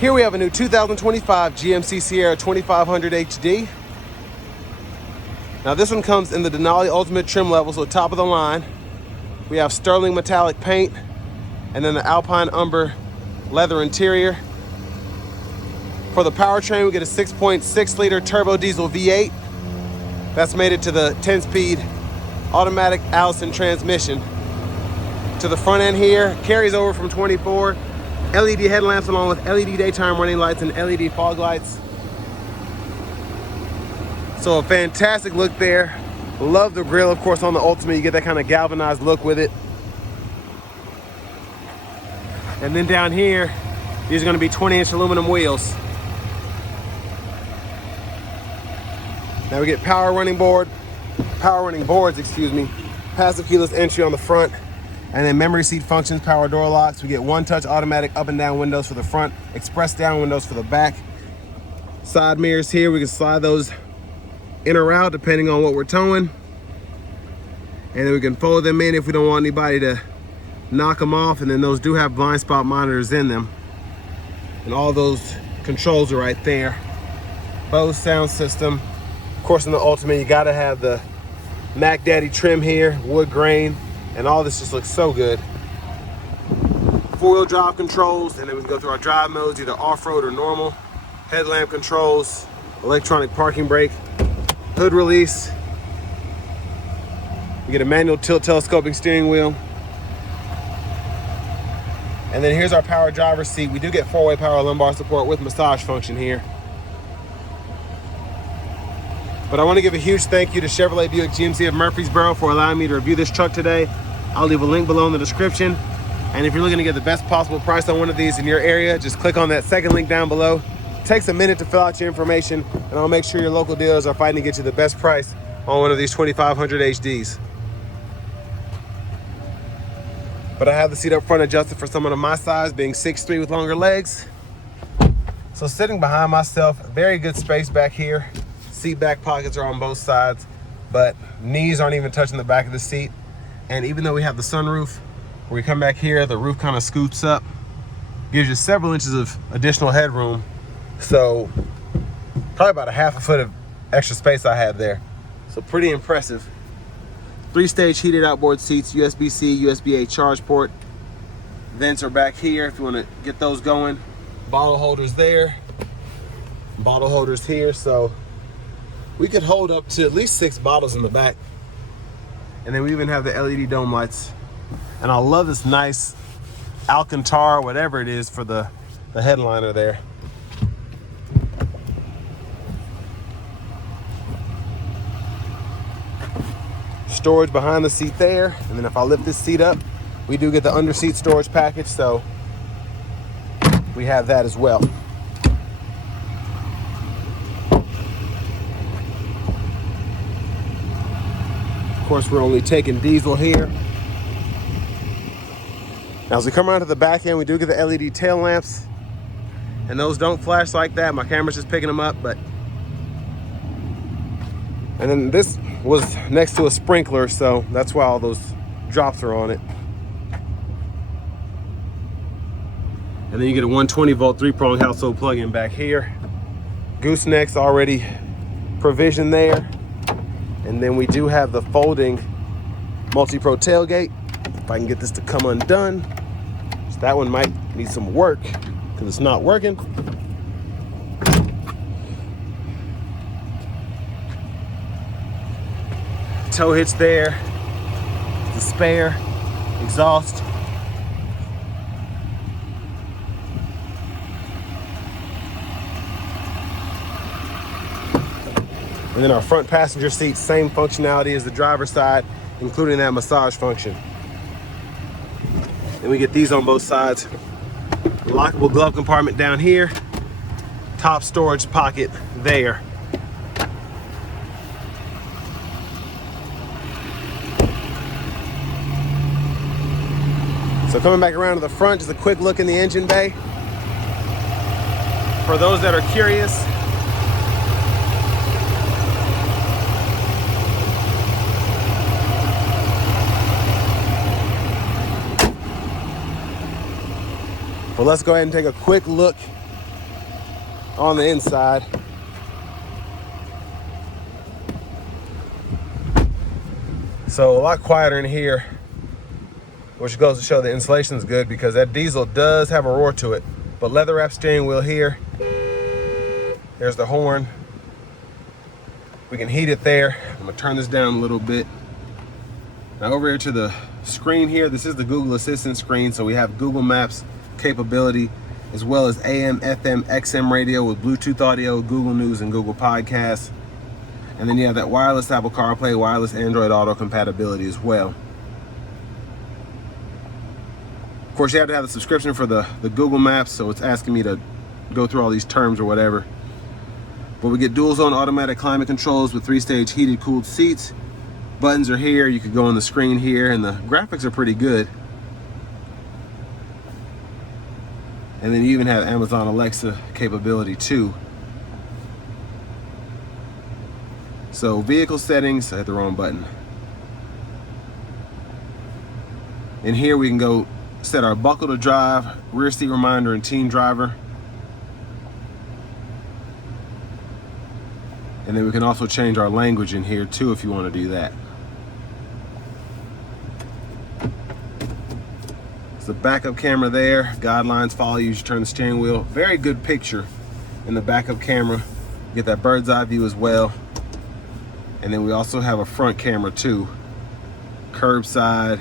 Here we have a new 2025 GMC Sierra 2500 HD. Now this one comes in the Denali Ultimate trim level, so top of the line. We have sterling metallic paint and then the Alpine Umber leather interior. For the powertrain, we get a 6.6 liter turbo diesel V8. That's made it to the 10-speed automatic Allison transmission. To the front end here, carries over from 24. LED headlamps along with LED daytime running lights and LED fog lights. So a fantastic look there. Love the grille, of course, on the Ultimate. You get that kind of galvanized look with it. And then down here, these are going to be 20-inch aluminum wheels. Now we get power running boards, passive keyless entry on the front, and then memory seat functions, power door locks. We get one-touch automatic up and down windows for the front, express down windows for the back. Side mirrors here, we can slide those in or out depending on what we're towing. And then we can fold them in if we don't want anybody to knock them off. And then those do have blind spot monitors in them. And all those controls are right there. Bose sound system. Of course, in the Ultimate, you gotta have the Mac Daddy trim here, wood grain, and all this just looks so good. Four-wheel drive controls, and then we can go through our drive modes, either off-road or normal. Headlamp controls, electronic parking brake, hood release. You get a manual tilt telescoping steering wheel. And then here's our power driver's seat. We do get four-way power lumbar support with massage function here. But I want to give a huge thank you to Chevrolet Buick GMC of Murfreesboro for allowing me to review this truck today. I'll leave a link below in the description. And if you're looking to get the best possible price on one of these in your area, just click on that second link down below. It takes a minute to fill out your information, and I'll make sure your local dealers are fighting to get you the best price on one of these 2500 HDs. But I have the seat up front adjusted for someone of my size, being 6'3" with longer legs. So sitting behind myself, very good space back here. Seat back pockets are on both sides, but knees aren't even touching the back of the seat. And even though we have the sunroof, when we come back here, the roof kind of scoops up, gives you several inches of additional headroom. So probably about a half a foot of extra space I have there. So pretty impressive. 3-stage heated outboard seats, USB-C, USB-A charge port. Vents are back here if you want to get those going. Bottle holders there, bottle holders here. So we could hold up to at least 6 bottles in the back. And then we even have the LED dome lights. And I love this nice Alcantara, whatever it is, for the headliner there. Storage behind the seat there. And then if I lift this seat up, we do get the under seat storage package. So we have that as well. Of course, we're only taking diesel here. Now, as we come around to the back end, we do get the LED tail lamps, and those don't flash like that. My camera's just picking them up, but. And then this was next to a sprinkler, so that's why all those drops are on it. And then you get a 120 volt 3-prong household plug-in back here. Goosenecks already provisioned there. And then we do have the folding multi-pro tailgate. If I can get this to come undone. So that one might need some work because it's not working. Tow hitch there. The spare, exhaust. And then our front passenger seat, same functionality as the driver's side, including that massage function. And we get these on both sides. Lockable glove compartment down here. Top storage pocket there. So coming back around to the front, just a quick look in the engine bay. For those that are curious, but let's go ahead and take a quick look on the inside. So a lot quieter in here, which goes to show the insulation is good because that diesel does have a roar to it. But leather wrap steering wheel here. There's the horn. We can heat it there. I'm gonna turn this down a little bit. Now over here to the screen here, this is the Google Assistant screen. So we have Google Maps capability, as well as AM, FM, XM radio with Bluetooth audio, Google News, and Google Podcasts. And then you have that wireless Apple CarPlay, wireless Android Auto compatibility as well. Of course, you have to have the subscription for the Google Maps, so it's asking me to go through all these terms or whatever. But we get dual zone automatic climate controls with 3-stage heated cooled seats. Buttons are here. You could go on the screen here, and the graphics are pretty good. And then you even have Amazon Alexa capability too. So vehicle settings, I hit the wrong button. In here we can go set our buckle to drive, rear seat reminder, and teen driver. And then we can also change our language in here too if you want to do that. There's the backup camera there. Guidelines follow you as you turn the steering wheel. Very good picture in the backup camera. You get that bird's eye view as well. And then we also have a front camera too. Curbside,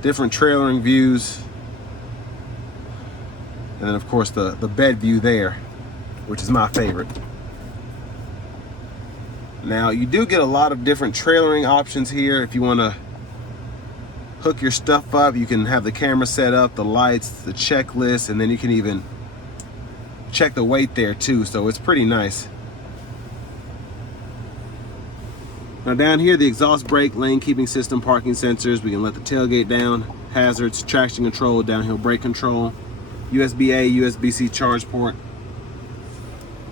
different trailering views. And then of course the bed view there, which is my favorite. Now you do get a lot of different trailering options here. If you want to hook your stuff up, you can have the camera set up, the lights, the checklist, and then you can even check the weight there too. So it's pretty nice. Now down here, the exhaust brake, lane keeping system, parking sensors. We can let the tailgate down, hazards, traction control, downhill brake control, USB-A, USB-C charge port,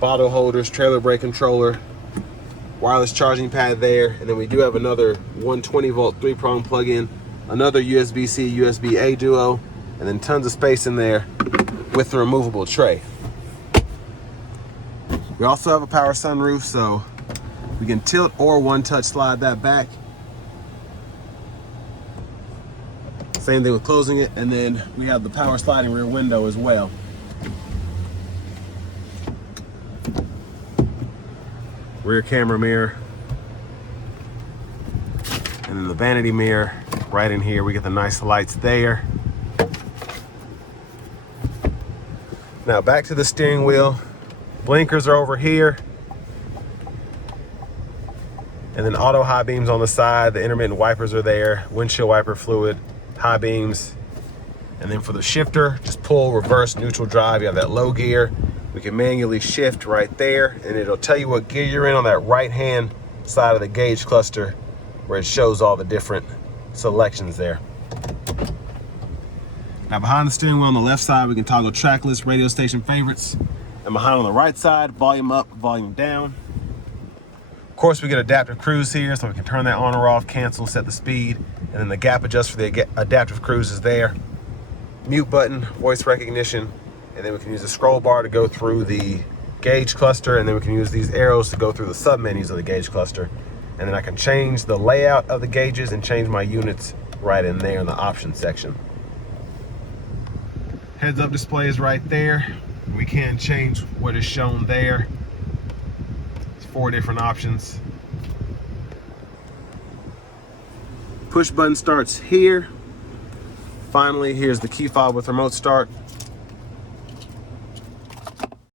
bottle holders, trailer brake controller, wireless charging pad there. And then we do have another 120 volt 3-prong plug-in, another USB-C, USB-A duo, and then tons of space in there with the removable tray. We also have a power sunroof, so we can tilt or one-touch slide that back. Same thing with closing it. And then we have the power sliding rear window as well. Rear camera mirror. And then the vanity mirror right in here. We get the nice lights there. Now back to the steering wheel. Blinkers are over here. And then auto high beams on the side. The intermittent wipers are there. Windshield wiper fluid, high beams. And then for the shifter, just pull, reverse, neutral drive. You have that low gear. We can manually shift right there, and it'll tell you what gear you're in on that right-hand side of the gauge cluster where it shows all the different selections there. Now behind the steering wheel on the left side, we can toggle track list, radio station favorites. And behind on the right side, volume up, volume down. Of course, we get adaptive cruise here, so we can turn that on or off, cancel, set the speed, and then the gap adjust for the adaptive cruise is there. Mute button, voice recognition, and then we can use the scroll bar to go through the gauge cluster, and then we can use these arrows to go through the sub-menus of the gauge cluster. And then I can change the layout of the gauges and change my units right in there in the options section. Heads-up display is right there. We can change what is shown there. 4 different options. Push button starts here. Finally, here's the key fob with remote start.